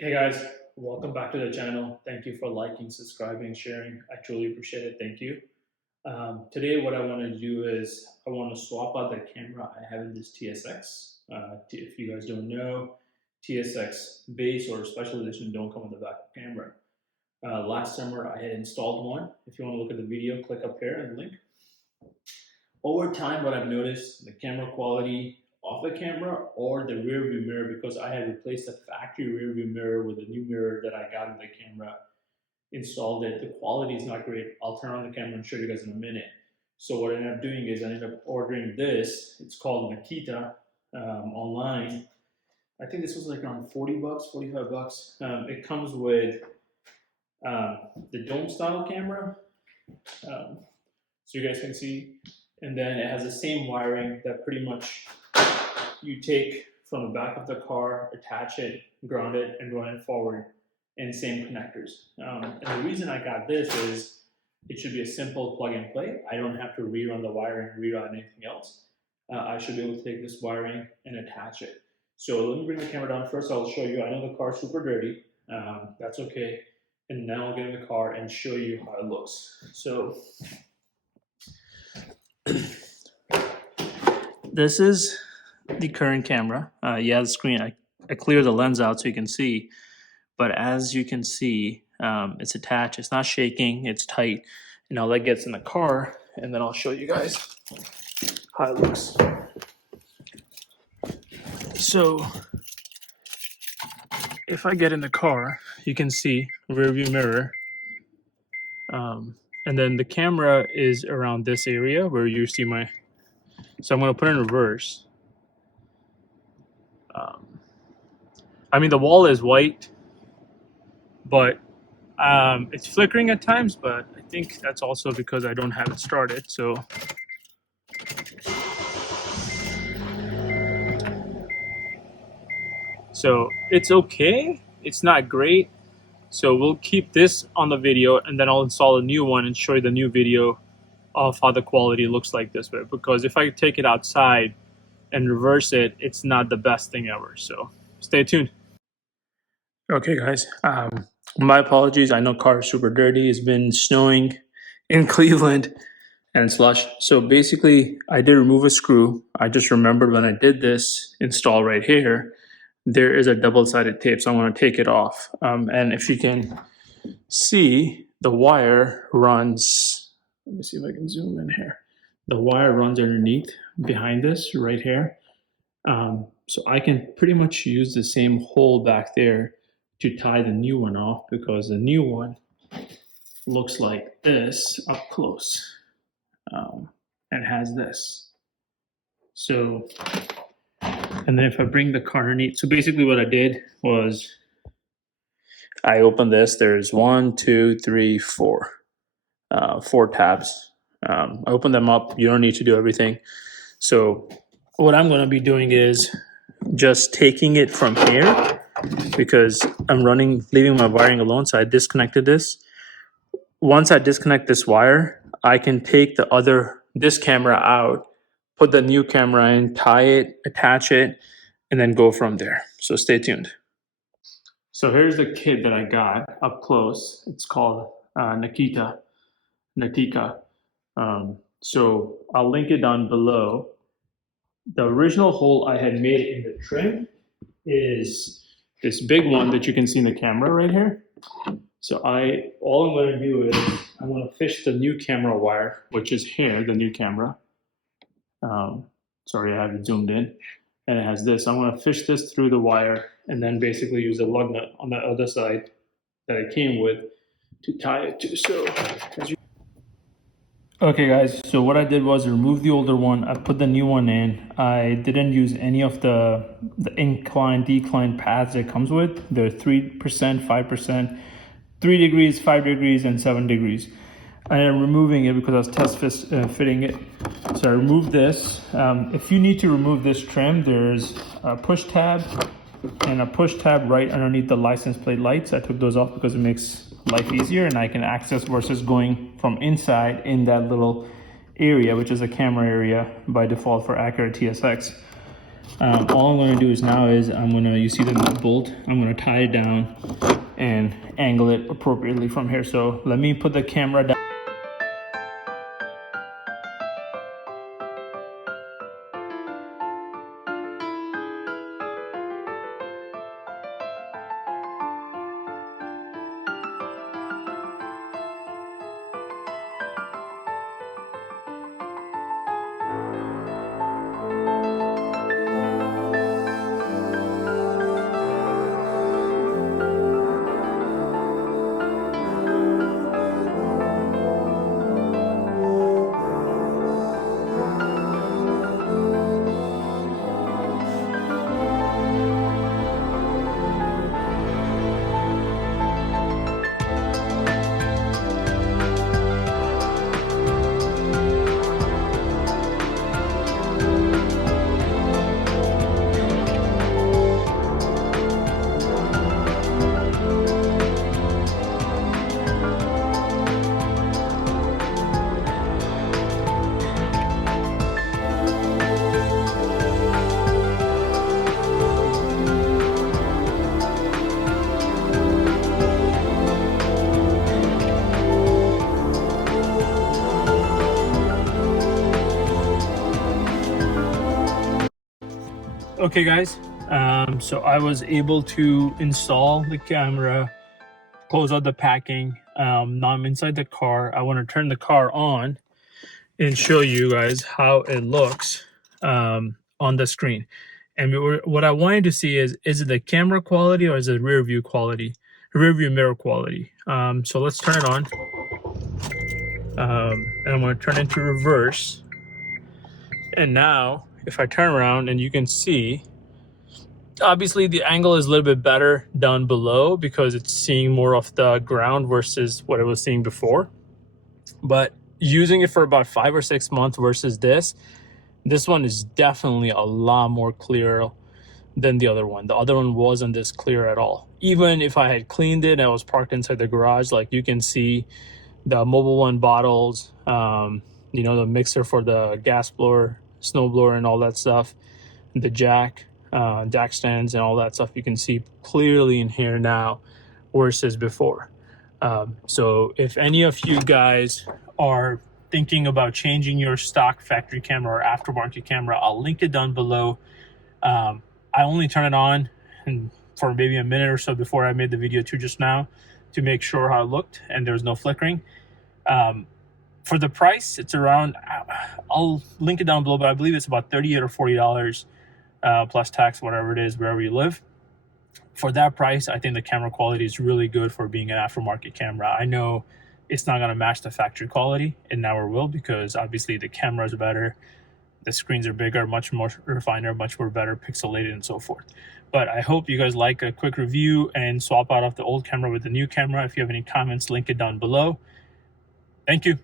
Hey guys, welcome back to the channel. Thank you for liking, subscribing, sharing. I truly appreciate it. Thank you. Today, what I want to do is I want to swap out the camera I have in this TSX. If you guys don't know, TSX base or special edition don't come with the back camera. Last summer, I had installed one. If you want to look at the video, click up here and link. Over time, what I've noticed, the camera quality of the camera or the rear view mirror, because I had replaced the factory rear view mirror with a new mirror that I got in the camera, installed it, the quality is not great. I'll turn on the camera and show you guys in a minute. So what I ended up doing is I ended up ordering this. It's called Makita online. I think this was like around 40 bucks, 45 bucks. It comes with the dome style camera. So you guys can see, and then it has the same wiring that pretty much you take from the back of the car, attach it, ground it, and run it forward, and same connectors. And the reason I got this is it should be a simple plug and play. I don't have to rerun the wiring, rerun anything else. I should be able to take this wiring and attach it. So let me bring the camera down first. I'll show you. I know the car's super dirty. That's okay. And now I'll get in the car and show you how it looks. So this is the current camera. The screen, I clear the lens out so you can see, but as you can see, it's attached, it's not shaking, it's tight. And now that gets in the car, and then I'll show you guys how it looks. So if I get in the car, you can see rear view mirror. And then the camera is around this area where you see my, so I'm gonna put it in reverse. I mean, the wall is white, but it's flickering at times, but I think that's also because I don't have it started. So it's okay. It's not great. So we'll keep this on the video, and then I'll install a new one and show you the new video of how the quality looks like this way. Because if I take it outside and reverse it, it's not the best thing ever. So stay tuned. Okay, guys. My apologies. I know car is super dirty. It's been snowing in Cleveland and slush. So basically, I did remove a screw. I just remembered when I did this install right here, there is a double-sided tape. So I'm going to take it off. And if you can see, the wire runs. Let me see if I can zoom in here. The wire runs underneath behind this right here. So I can pretty much use the same hole back there to tie the new one off, because the new one looks like this up close, and has this. So, and then if I bring the car underneath, so basically what I did was I opened this. There's 1, 2, 3, 4, 4 tabs. I open them up. You don't need to do everything. So what I'm going to be doing is just taking it from here, because I'm leaving my wiring alone. So I disconnected this. Once I disconnect this wire, I can take this camera out, put the new camera in, tie it, attach it, and then go from there. So stay tuned. So here's the kit that I got up close. It's called Natika. So I'll link it down below. The original hole I had made in the trim is this big one that you can see in the camera right here. So all I'm going to do is I'm going to fish the new camera wire, which is here, the new camera. Sorry, I have it zoomed in, and it has this. I'm going to fish this through the wire, and then basically use a lug nut on the other side that it came with to tie it to. So, okay guys, so what I did was remove the older one. I put the new one in. I didn't use any of the incline, decline pads it comes with. They're 3%, 5%, 3 degrees, 5 degrees, and 7 degrees. I am removing it because I was test fitting it. So I removed this. If you need to remove this trim, there's a push tab and a push tab right underneath the license plate lights. I took those off because it makes life easier, and I can access versus going from inside in that little area, which is a camera area by default for Acura TSX. All I'm going to do is now is you see the nut bolt, I'm going to tie it down and angle it appropriately from here. So let me put the camera down. Okay guys, so I was able to install the camera, close out the packing. Now I'm inside the car. I want to turn the car on and show you guys how it looks on the screen. And what I wanted to see is it the camera quality or is it rear view quality, rear view mirror quality? So let's turn it on. And I'm going to turn it into reverse. And now if I turn around, and you can see, obviously the angle is a little bit better down below because it's seeing more of the ground versus what it was seeing before. But using it for about 5 or 6 months versus this one is definitely a lot more clear than the other one. The other one wasn't this clear at all. Even if I had cleaned it and I was parked inside the garage, like you can see the Mobil 1 bottles, you know, the mixer for the gas blower, snow blower and all that stuff, the jack stands and all that stuff, you can see clearly in here now versus before. So if any of you guys are thinking about changing your stock factory camera or aftermarket camera, I'll link it down below. I only turn it on and for maybe a minute or so before I made the video too just now to make sure how it looked and there was no flickering. For the price, it's around, I'll link it down below, but I believe it's about $38 or $40 plus tax, whatever it is, wherever you live. For that price, I think the camera quality is really good for being an aftermarket camera. I know it's not going to match the factory quality, it never will, because obviously the cameras are better, the screens are bigger, much more refiner, much more better pixelated and so forth. But I hope you guys like a quick review and swap out of the old camera with the new camera. If you have any comments, link it down below. Thank you.